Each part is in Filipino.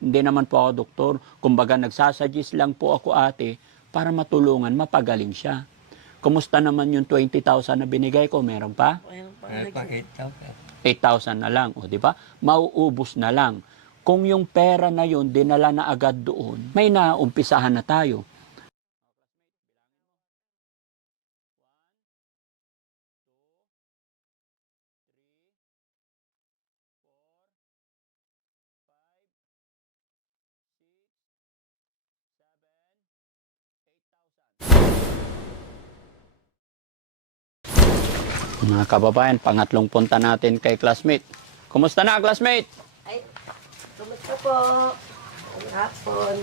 Hindi naman po ako doktor. Kumbaga nagsasuggest lang po ako ate para matulungan, mapagaling siya. Kumusta naman yung 20,000 na binigay ko? Meron pa? Ayun pa, Meron pa 8,000. 8,000 na lang. O, di ba? Mauubos na lang. Kung yung pera na yun, dinala na agad doon, may naumpisahan na tayo. Mga kababayan, pangatlong punta natin kay classmate. Kumusta na, classmate? Ay, kumusta po? Ang hapon.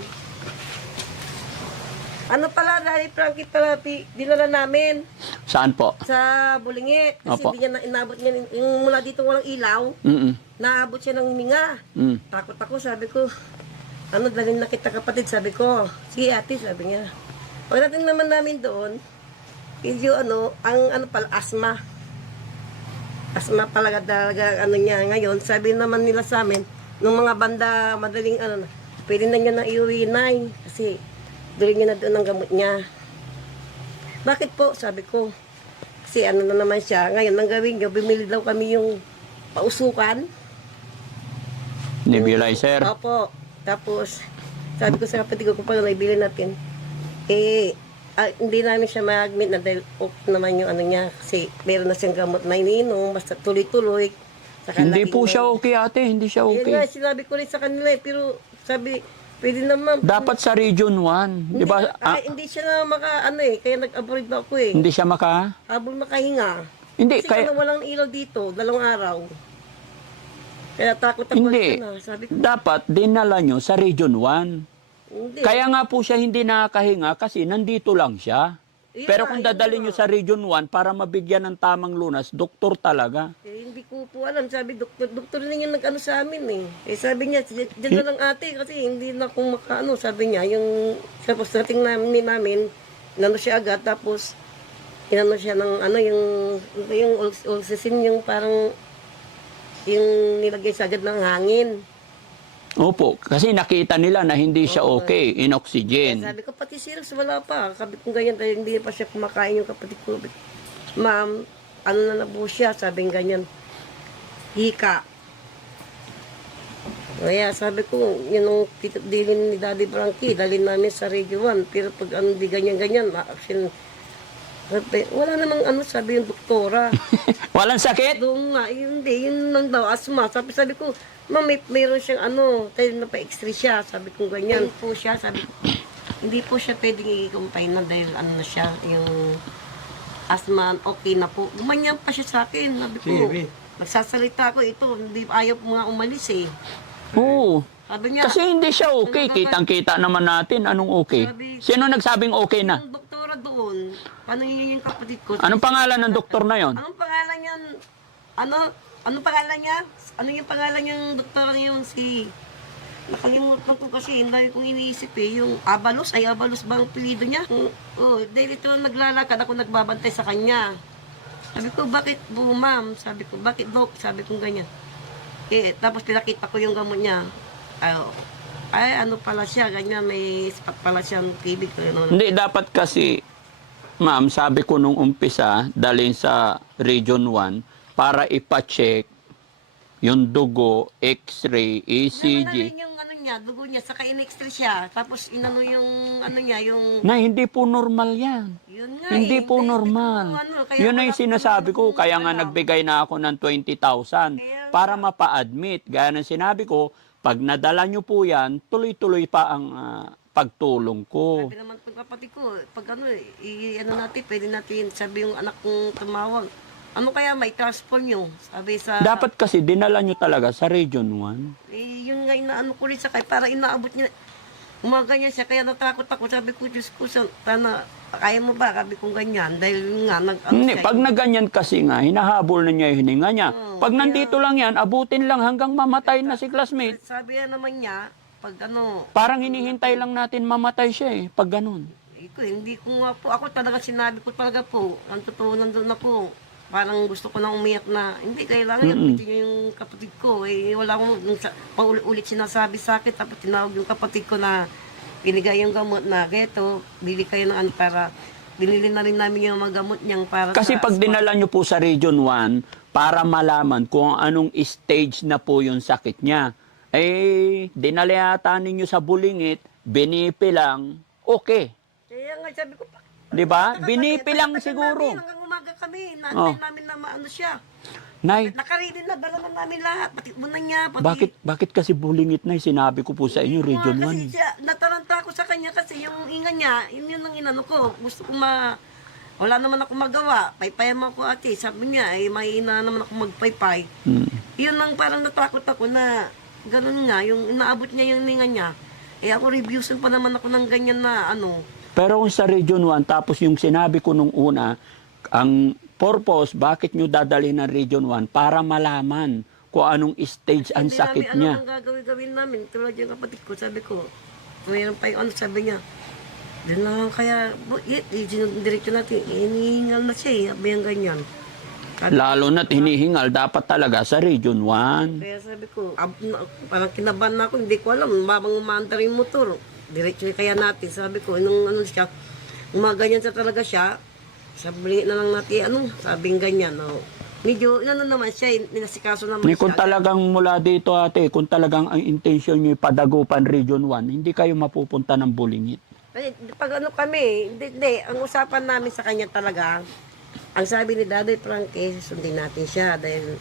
Ano pala, dahil Frankie pala, dinala namin Saan po? sa Bulingit. Kasi Opo. hindi niya inabot niya, yung mula dito walang ilaw, Mm-mm. naabot siya ng huminga. Mm. Takot ako, sabi ko, ano, dalhin na kita kapatid, sabi ko. Sige ate, sabi niya. Pagdating naman namin doon, medyo ang pala, asma. Asma pala talaga, niya ngayon. Sabi naman nila sa amin, nung mga banda, madaling pwede na niya na iuwi na kasi tuloy niya na doon ang gamot niya. Bakit po? Sabi ko. Kasi na naman siya. Ngayon, ang gawin niya, bumili daw kami yung pausukan. Nebulizer. Opo. Tapos, sabi ko sa kapatid ko, kung paano naibili natin, hindi namin siya mag-admit na dahil off naman yung niya. Kasi meron na siyang gamot na ininom, basta tuloy-tuloy. Saka Hindi laging- po siya okay, ate. Hindi siya Yun nga, okay. sinabi ko rin sa kanila pero sabi, pwede naman. Dapat sa Region 1. Di ba? Hindi siya na kaya nag-abroad na ako Hindi siya maka... Habol makahinga. Hindi, Kasi kaya... walang ilaw dito, 2 araw. Kaya takot ako Hindi. na. Sabi ko, Dapat dinala nyo sa Region 1. hindi. Kaya nga po siya hindi nakakahinga kasi nandito lang siya. Yun Pero nga, kung yun dadalhin nga. nyo sa Region 1 para mabigyan ng tamang lunas, doktor talaga. Hindi ko po alam. Sabi, doktor na yung nag-ano sa amin sabi niya, dyan na lang ate kasi hindi na akong makaano. Sabi niya, yung tapos dating namin, inano siya agad, tapos inano siya ng yung oxygen, yung parang yung nilagay sa agad ng hangin. Opo, kasi nakita nila na hindi siya okay in Kaya oxygen. sabi ko, pati Sirus, wala pa. Sabi ko ganyan, dahil hindi pa siya kumakain yung kapatid ko. Ma'am, ano na po siya? Sabi ganyan, hika. Kaya sabi ko, yun ang dilin ni Daddy Frankie, dalhin namin sa Radio 1. Pero pag di ganyan-ganyan, wala namang sabi yung doktora. Walang sakit? Doon nga, hindi, yun lang daw, asma. Sabi ko, ma'am, mayroon siyang tayo na pa-extra siya. Sabi ko ganyan po siya, sabi ko, hindi po siya pwedeng i-compay na dahil na siya, yung asma, okay na po. Gumanyan pa siya sa akin, sabi ko, nagsasalita ko, ito, hindi ayaw po nga umalis Oo. Sabi niya, Kasi hindi siya okay. Kitang-kita naman natin anong okay. Sino nagsabing okay na? yung doktora doon, paano yun yung kapatid ko? Anong pangalan ng doktor na yon? Anong pangalan niya? Anong pangalan niya? Ano yung pangalan niyang doktor yung si... Nakalimutan ko kasi, hindi kong iniisip yung Abalos. Ay, Abalos ba ang pilido niya? Dahil ito naglalakad ako nagbabantay sa kanya. Sabi ko, bakit po ma'am? Sabi ko, bakit doc? Sabi ko ganyan. Tapos pinakita ko yung gamot niya. Ay, ano pala siya, ganyan, may spot pala siyang tibig. Hindi, dapat kasi, ma'am, sabi ko nung umpisa, dalhin sa Region 1 para ipa-check yung dugo, X-ray, ECG. Yung dugo niya, saka in-extra siya. Tapos inano yung, yung... Na hindi po normal yan. Yun nga Hindi po normal. Yun na yung sinasabi ko. Kaya nga nagbigay na ako ng 20,000 para mapa-admit. Gaya ng sinabi ko, pag nadala nyo po yan, tuloy-tuloy pa ang pagtulong ko. Sabi naman ng kapatid ko, pag natin, pwede natin sabi yung anak kong tumawag. Ano kaya may transfer nyo? Sabi sa... Dapat kasi dinala nyo talaga sa Region 1. Yun nga inaano ko rin sa kay para inaabot niya. Umaganyan siya, kaya natakot ako. Sabi ko, Diyos ko, sana, kaya mo ba? Sabi ko ganyan. Dahil nga, Hindi, pag naganyan kasi nga, hinahabol na niya yung hininga niya. Pag nandito lang yan, abutin lang hanggang mamatay na si classmate. Sabi naman niya, pag Parang hinihintay lang natin mamatay siya pag ganun. hindi ko nga po, ako talaga sinabi ko talaga po, ang totoo nandun ako. parang gusto ko nang umiyak na, hindi, kailangan gamutin niyo yung kapatid ko. Eh, wala akong, paulit-ulit sinasabi sa akin, tapos tinawag yung kapatid ko na binigay yung gamot na, geto, bili kayo ng ano para, binili na rin namin yung mga gamot niyang para Kasi sa... pag dinala nyo po sa Region 1, para malaman kung anong stage na po yung sakit niya, eh, dinala yata ninyo sa Bulingit, binipi lang, okay. Kaya nga, sabi ko, Di ba? Binipi lang siguro. Hanggang umaga kami, Oh. naantay namin na maano siya. Nay, Nakaready na, dala na namin lahat, pati muna niya, pati... bakit kasi Bulingit, Nay? Sinabi ko po sa inyo, Region Kasi 1. siya, nataranta ko sa kanya kasi yung inga niya, yun ang inano ko. Gusto ko wala naman ako magawa. Paypayan mo ako ate. Sabi niya, ay may ina naman ako magpaypay. Yun ang parang natakot ako na ganun nga, yung inaabot niya yung inga niya. Eh ako reviewsan pa naman ako ng ganyan na ano. Pero kung sa Region 1, tapos yung sinabi ko nung una, ang purpose, bakit nyo dadalhin ng Region 1? Para malaman kung anong stage ang sakit Hindi niya. namin ano ang gagawin namin. Tulad yung kapatid ko, sabi ko, mayroon pa yung ano, sabi niya, doon na lang kaya, diretso natin, inihingal na siya eh, sabi yung ganyan. Lalo na't hinihingal, dapat talaga sa Region 1. Kaya sabi ko, parang kinabahan na ako, hindi ko alam, babang umaandar yung motor. Diretso kaya natin, sabi ko, nung ano siya, umaganyan sa talaga siya, sabi na lang natin, sabing ganyan, no. Medyo, naman siya, ninasikaso naman Kung siya. talagang mula dito ate, kung talagang ang intention nyo padagupan Region 1, hindi kayo mapupunta ng Bulingit. Ay, pag ano kami, hindi, ang usapan namin sa kanya talaga, ang sabi ni Daday Frankie, sundin natin siya dahil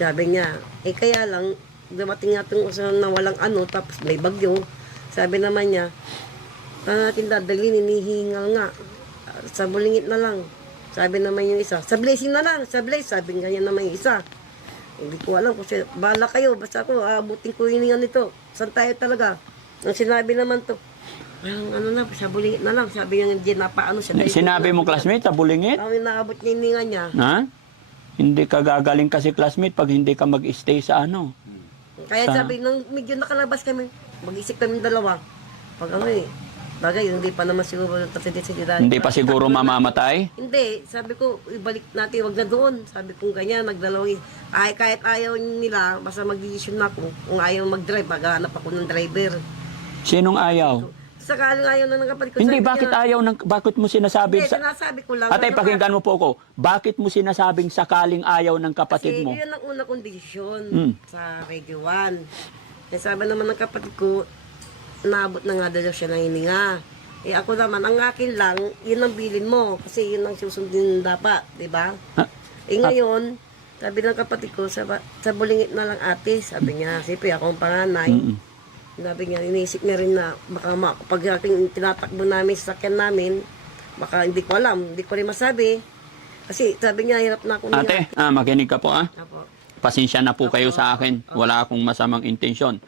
sabi niya, kaya lang, dumating nga itong usapan na walang ano, tapos may bagyo, sabi naman niya, natin dadalhin, inihingal nga, sa Bulingit na lang. Sabi naman yung isa, sa Blessing na lang, sa Blaze, sabi nga naman yung isa. Hindi ko alam kasi bahala kayo, basta ako, abutin ko hiningan nito. Saan tayo talaga? Ang sinabi naman to, na, sa Bulingit na lang. Sabi niya, hindi napaano siya. Sinabi mo classmate sa Bulingit? Ang inaabot niya yung hininga niya. Ha? Hindi ka gagaling kasi classmate pag hindi ka mag-stay sa ano. Kaya sabi, nung medyo nakalabas kami, mag-isip kami dalawa. Pag bagay, hindi pa naman siguro tatidid-sididad. Hindi pa siguro mamamatay? Hindi, sabi ko, ibalik natin, wag na doon. Sabi ko ganyan, nagdalawang, kahit ayaw nila, basta mag-decision na ako. Kung ayaw mag-drive, maghanap ako ng driver. Sinong ayaw? Sakaling ayaw na ng kapatid ko. Hindi, sabi bakit niya, ayaw? Bakit mo sinasabi? Hindi, sinasabi ko lang. Ate, pakinggan mo po ako. Bakit mo sinasabing sakaling ayaw ng kapatid mo? Kasi yun ang una kong desisyon sa Radio 1. Kaya sabi naman ng kapatid ko, naabot na nga daw siya ng hininga. Eh ako naman, ang akin lang, yun ang bilin mo. Kasi yun ang susundin dapat, di ba? Eh ngayon, sabi ng kapatid ko, sa Bulingit na lang ate, sabi niya, sipi ako ang panganay. Sabi niya, iniisip niya rin na baka pag ating tinatakbo namin sa sakyan namin, baka hindi ko alam, hindi ko rin masabi. Kasi sabi niya, hirap na ako niya. Ate, makinig ka po Apo. Pasensya na po kayo sa akin. Wala akong masamang intensyon.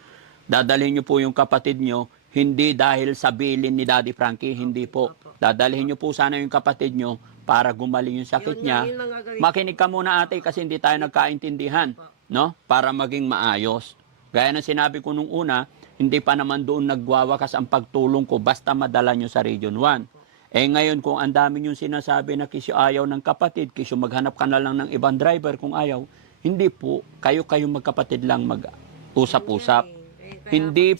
Dadalhin niyo po yung kapatid niyo, hindi dahil sa bilin ni Daddy Frankie, hindi po. Dadalhin niyo po sana yung kapatid niyo para gumaling yung sakit niya. Yun lang gagawin. Makinig ka muna ate kasi hindi tayo nagkaintindihan, no? Para maging maayos. Gaya ng sinabi ko nung una, hindi pa naman doon nagwawakas ang pagtulong ko basta madala nyo sa Region 1. Eh ngayon kung ang dami yung sinasabi na kisyo ayaw ng kapatid, kisyo maghanap ka na lang ng ibang driver kung ayaw, hindi po, kayo magkapatid lang mag-usap-usap. Hindi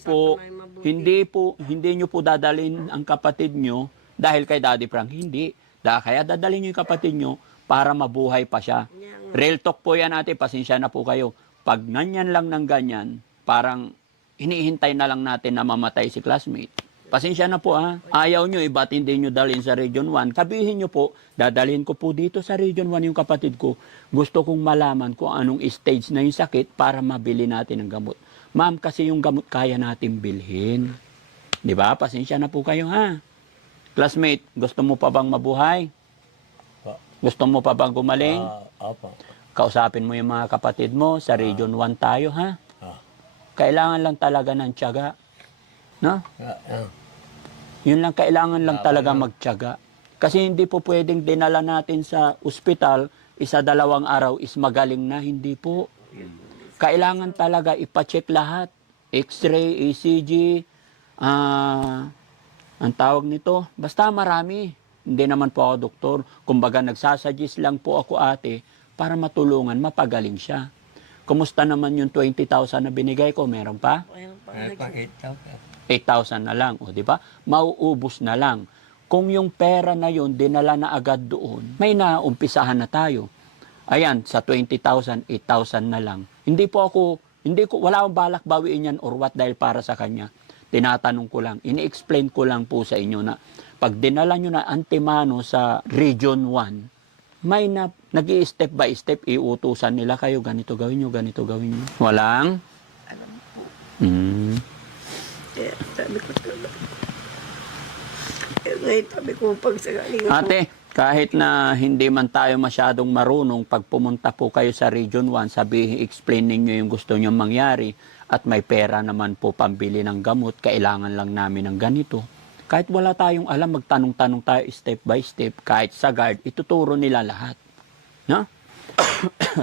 nyo po dadalhin ang kapatid nyo dahil kay Daddy Frank. Hindi. Kaya dadalhin nyo yung kapatid nyo para mabuhay pa siya. Real talk po yan ate, pasensya na po kayo. Pag ganyan lang ng ganyan, parang hinihintay na lang natin na mamatay si classmate. Pasensya na po ha. Ayaw nyo, ba't hindi nyo dalhin sa Region 1? Kabihin nyo po, dadalhin ko po dito sa Region 1 yung kapatid ko. Gusto kong malaman kung anong stage na yung sakit para mabili natin ang gamot. Ma'am, kasi yung gamot kaya natin bilhin. Di ba? Pasensya na po kayo ha. Classmate, gusto mo pa bang mabuhay? Gusto mo pa bang gumaling? Opo. Kausapin mo yung mga kapatid mo, sa Region 1 tayo ha. Kailangan lang talaga ng tiyaga. No? Yun lang, kailangan lang talaga magtiyaga. Kasi hindi po pwedeng dinala natin sa ospital, 1-2 araw is magaling na. Hindi po. Kailangan talaga ipacheck lahat. X-ray, ECG, ang tawag nito, basta marami. Hindi naman po ako doktor. Kumbaga nagsasuggest lang po ako ate para matulungan, mapagaling siya. Kumusta naman yung 20,000 na binigay ko? Meron pa? Ayun pa. Ano pa, 8,000. 8,000 na lang, o di ba? Mauubos na lang. Kung yung pera na yun dinala na agad doon, may naumpisahan na tayo. Ayan, sa 20,000, 8,000 na lang. Wala akong balak bawiin yan or what dahil para sa kanya. Tinatanong ko lang, ini-explain ko lang po sa inyo na pag dinala nyo na antemano sa Region 1, may nag-i-step by step, iutusan nila kayo, ganito gawin nyo, ganito gawin nyo. Walang? Alam po. Eh, Sabi ko talaga. Ngayon sabi ko pag sagaling Ate, kahit na hindi man tayo masyadong marunong, pag pumunta po kayo sa Region 1, explain ninyo yung gusto nyo mangyari at may pera naman po pambili ng gamot, kailangan lang namin ng ganito. Kahit wala tayong alam, magtanong-tanong tayo step by step, kahit sa guard, ituturo nila lahat. No?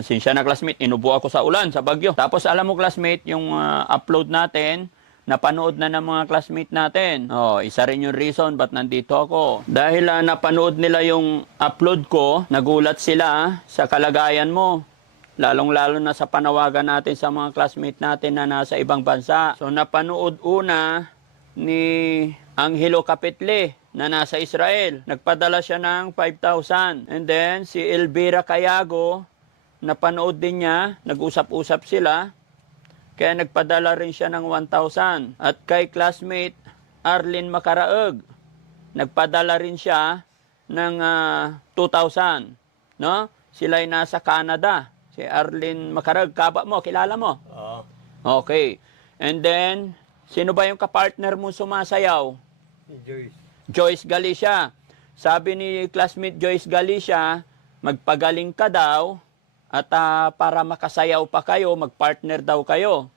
Sinsya na classmate, inubo ako sa ulan, sa bagyo. Tapos alam mo classmate, yung upload natin, napanood na ng mga classmate natin. Oh, isa rin yung reason ba't nandito ako. Dahil napanood nila yung upload ko, nagulat sila sa kalagayan mo. Lalong-lalo na sa panawagan natin sa mga classmate natin na nasa ibang bansa. So napanood una ni Angelo Capitle na nasa Israel. Nagpadala siya ng 5,000. And then si Elvira Cayago, napanood din niya, nag-usap-usap sila. Kaya nagpadala rin siya ng 1,000. At kay classmate Arlene Macaraeg, nagpadala rin siya ng 2,000. No? Sila ay nasa Canada. Si Arlene Macaraeg, kaba mo, kilala mo? Oo. Okay. And then, sino ba yung kapartner mo sumasayaw? Si Joyce. Joyce Galicia. Sabi ni classmate Joyce Galicia, magpagaling ka daw at para makasayaw pa kayo, magpartner daw kayo.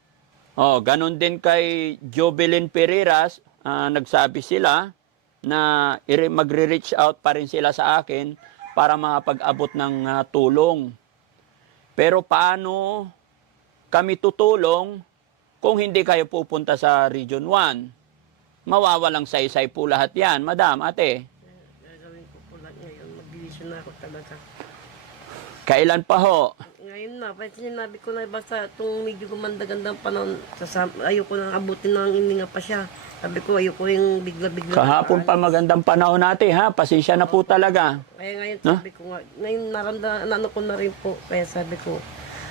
Oh, ganun din kay Jovelyn Pereiras, nagsabi sila na magre-reach out pa rin sila sa akin para makapag-abot ng tulong. Pero paano kami tutulong kung hindi kayo pupunta sa Region 1? Mawawalang saysay po lahat yan, madam, ate. gagawin ko po lang ngayon. Mag-division na ako talaga. Kailan pa ho? Ngayon na, pati sinabi ko na basta itong medyo gumanda-gandang panahon, ayoko nang abutin ng hininga pa siya. Sabi ko, ayoko yung bigla-bigla. Kahapon pa magandang panahon natin, ha? Pasensya na po talaga. Kaya ngayon No? sabi ko nga, ngayon ano ko na rin po. Kaya sabi ko,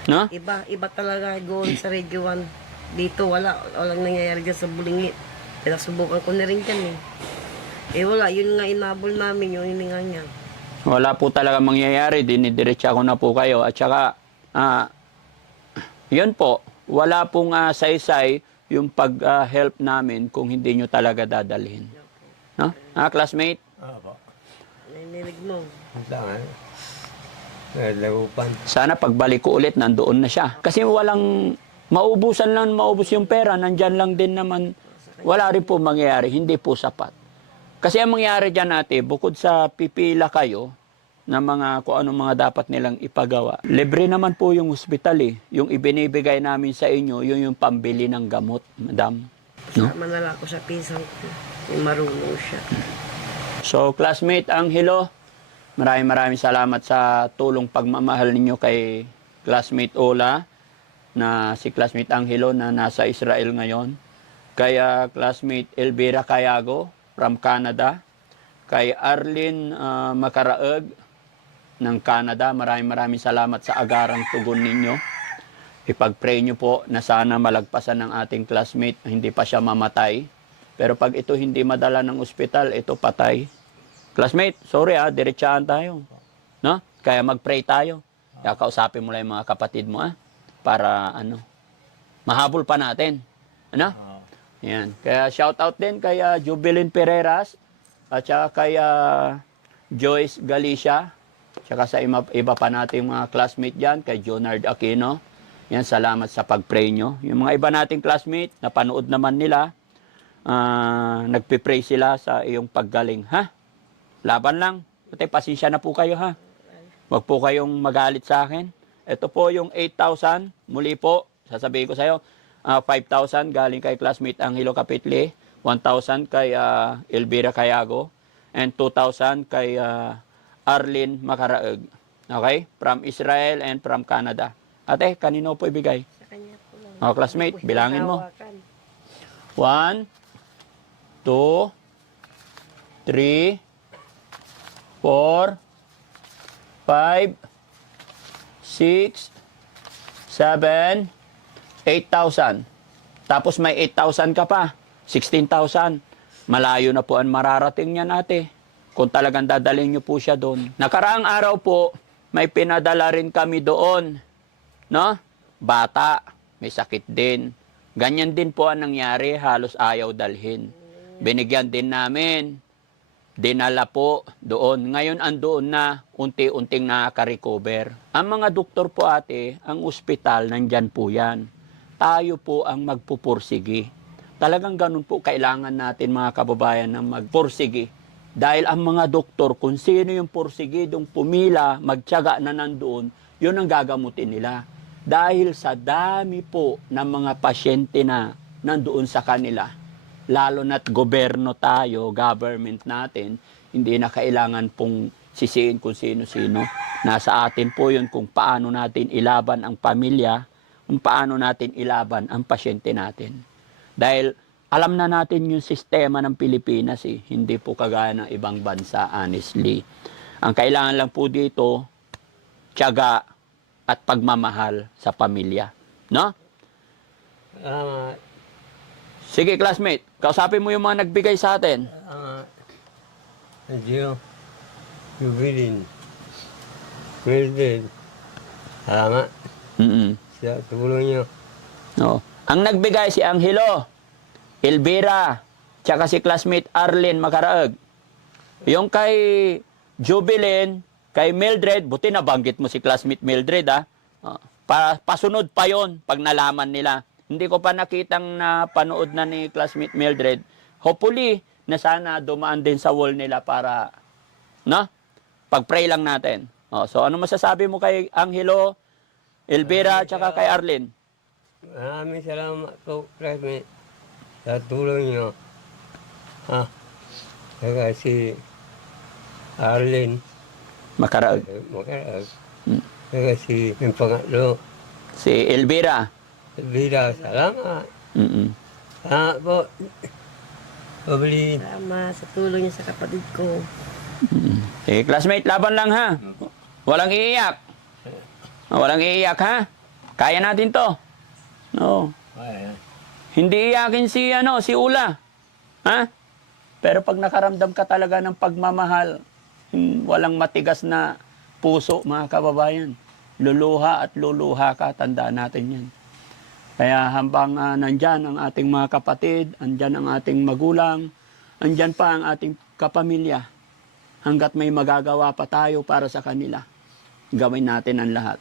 No? iba talaga doon sa Radio 1. Dito walang nangyayari dyan sa Bulingit. Kaya subukan ko na rin dyan eh. Eh wala, yun nga inabol namin yung hininga niya. Wala po talaga mangyayari, dinidiretsa ko na po kayo. At saka, yun po, wala pong saysay yung pag-help namin kung hindi nyo talaga dadalhin. No? Classmate? Oo po. Ninilig mo. Saan? Lagupan. Sana pagbalik ko ulit, nandoon na siya. Kasi walang, maubos yung pera, nandyan lang din naman. Wala rin po mangyayari, hindi po sapat. Kasi ang mangyayari dyan ate, bukod sa pipila kayo, na mga kung anong mga dapat nilang ipagawa. Libre naman po yung hospital eh. Yung ibinibigay namin sa inyo, yun yung pambili ng gamot, madam. No? Manala ko sa pisang ko. Yung marunong siya. So, classmate Angelo, maraming salamat sa tulong pagmamahal ninyo kay classmate Ola, na si classmate Angelo na nasa Israel ngayon. Kaya classmate Elvira Cayago from Canada. Kay Arlene Macaraeg ng Canada, maraming salamat sa agarang tugon ninyo. Ipag-pray nyo po na sana malagpasan ng ating classmate, hindi pa siya mamatay. Pero pag ito hindi madala ng ospital, ito patay. Classmate, sorry diretsahan tayo. No? Kaya mag-pray tayo. Kaya kausapin mo lang yung mga kapatid mo para mahabol pa natin. Ano? Yan. Kaya shout out din kay Jovelyn Pereiras at saka kay Joyce Galicia. Tsaka sa iba pa nating mga classmate dyan, kay Jonard Aquino. Yan, salamat sa pag-pray nyo. Yung mga iba nating classmate, napanood naman nila, nagpipray sila sa iyong paggaling. Ha? Laban lang. Pati pasensya na po kayo ha. Huwag po kayong magalit sa akin. Ito po yung 8,000. Muli po, sasabihin ko sa iyo, 5,000 galing kay classmate Angelo Capitle, 1,000 kay Elvira Cayago. and 2,000 kay Arlene Macaraeg. Okay? From Israel and from Canada. Ate, kanino po ibigay? Sa kanya po lang. O, classmate, bilangin mo. Hawakan. 1, 2, 3, 4, 5, 6, 7, 8,000. Tapos may 8,000 ka pa. 16,000. Malayo na po ang mararating niyan, ate. Kung talagang dadalhin niyo po siya doon. Nakaraang araw po, may pinadala rin kami doon. No? Bata. May sakit din. Ganyan din po ang nangyari. Halos ayaw dalhin. Binigyan din namin. Dinala po doon. Ngayon andoon na, unti-unting nakaka-recover. Ang mga doktor po ate, ang ospital, nandyan po yan. Tayo po ang magpupursigi. Talagang ganun po kailangan natin mga kababayan na magpursigi. Dahil ang mga doktor, kung sino yung pursigidong pumila, magtiyaga na nandoon, yun ang gagamutin nila. Dahil sa dami po ng mga pasyente na nandoon sa kanila, lalo na't gobyerno tayo, government natin, hindi na kailangan pong sisiin kung sino-sino. Nasa atin po yun kung paano natin ilaban ang pamilya, kung paano natin ilaban ang pasyente natin. Dahil alam na natin yung sistema ng Pilipinas, hindi po kagaya ng ibang bansa, honestly. Ang kailangan lang po dito, tiyaga at pagmamahal sa pamilya. No? Sige, classmate. Kausapin mo yung mga nagbigay sa atin. Nandiyo. Jubilin. Mildred. Salamat. Sa tulong niyo. No. Ang nagbigay si Angelo, Elvira, tsaka si classmate Arlene Macaraeg. Yung kay Jubilin, kay Mildred, buti nabanggit mo si classmate Mildred, ha? Pasunod pa yon pag nalaman nila. Hindi ko pa nakitang napanood na ni classmate Mildred. Hopefully, na sana dumaan din sa wall nila para, no? Pag-pray lang natin. So, ano masasabi mo kay Angelo, Elvira, tsaka kay Arlene? Maraming salamat po, classmate, sa tulong niyo. Saka si Arlene Macaraeg. Macaraeg. Saka si yung pangatlo, Si Elvira. Vida, salamat. Mm-mm. Salamat po. Pabili. Salamat sa tulong niya sa kapatid ko. Eh, classmate, laban lang ha. Walang iiyak. Walang iiyak ha. Kaya natin to. No. Hindi iyakin si Ula. Ha? Pero pag nakaramdam ka talaga ng pagmamahal, walang matigas na puso, mga kababayan. Luluha at luluha ka, tandaan natin yan. Kaya hambang nandyan ang ating mga kapatid, andyan ang ating magulang, andyan pa ang ating kapamilya, hanggat may magagawa pa tayo para sa kanila, gawin natin ang lahat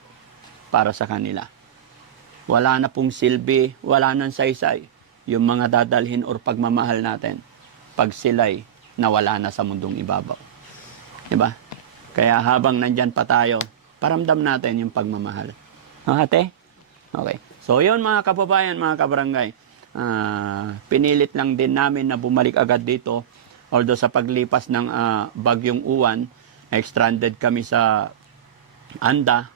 para sa kanila. Wala na pong silbi, wala nang saysay yung mga dadalhin or pagmamahal natin pag sila'y nawala na sa mundong ibabaw. Diba? Kaya habang nandyan pa tayo, paramdam natin yung pagmamahal. Ate? Okay. So yun mga kababayan, mga kabarangay, pinilit lang din namin na bumalik agad dito. Although sa paglipas ng bagyong Uwan, stranded kami sa Anda.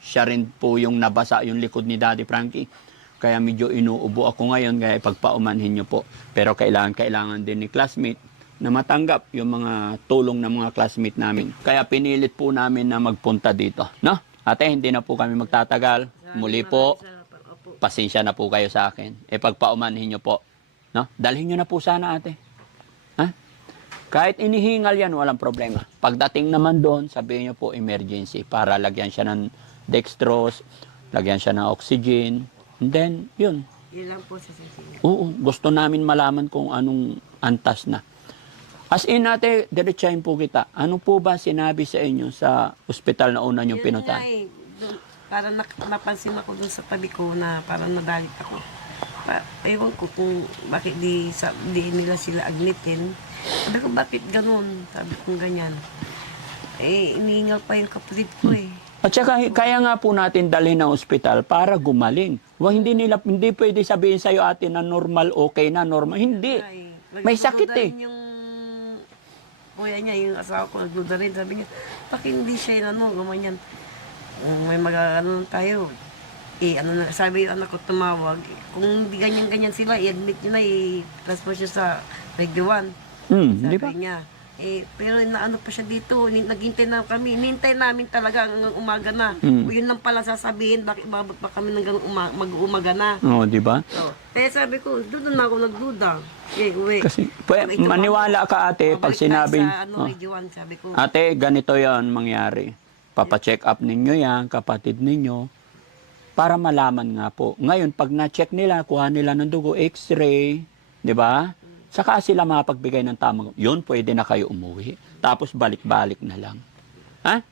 Siya rin po yung nabasa yung likod ni Daddy Frankie. Kaya medyo inuubo ako ngayon, kaya ipagpaumanhin nyo po. Pero kailangan din ni classmate na matanggap yung mga tulong ng mga classmate namin. Kaya pinilit po namin na magpunta dito. No? Ate, hindi na po kami magtatagal. Muli po, pasensya na po kayo sa akin. Ipagpaumanhin nyo po. No? Dalhin nyo na po sana, ate. Ha? Kahit inihingal yan, walang problema. Pagdating naman doon, sabihin nyo po emergency para lagyan siya ng dextrose, lagyan siya ng oxygen. And then, yun. Yun lang po sa sisinya. Oo, gusto namin malaman kung anong antas na. As in, ate, diretsahin po kita. Ano po ba sinabi sa inyo sa ospital na una niyong pinuntahan? Para napansin ako dun sa tabi ko na parang nadalit ako. Ewan ko kung bakit di nila sila admitin. Sabi ko, bakit ganun? Sabi ko ganyan. Inihingal pa yung kapatid ko eh. At saka, kaya nga po natin dalhin ng ospital para gumaling. Hindi pwede sabihin sa'yo, ate, na normal, okay na, normal. Hindi. May sakit eh. kuya niya, yung asawa ko, nagduda rin. Sabi niya, bakit hindi siya yung gumanyan? May mag-ano tayo. Sabi yung anak ko tumawag. Kung hindi ganyan-ganyan sila, i-admit niyo na, i-transfer siya sa Region 1. Di ba? Sabi niya. Pero naano pa siya dito, naghintay na kami. Hinintay namin talaga hanggang umaga na. Yun lang pala sasabihin, bakit babot pa kami hanggang mag-umaga na. Oo, di ba? So, kaya sabi ko, doon na ako nagduda. Uwi. Kasi, maniwala ka ate, pag sinabing, Sa Region 1, sabi ko. ate, ganito yan mangyari. Papacheck up ninyo yan, kapatid ninyo, para malaman nga po. Ngayon, pag na-check nila, kuha nila ng dugo, x-ray, di ba? Saka sila mapagbigay ng tamang, yun, pwede na kayo umuwi. Tapos balik-balik na lang. Ha?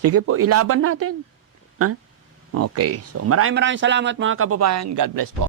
Sige po, ilaban natin. Ha? Okay. So, maraming salamat mga kababayan. God bless po.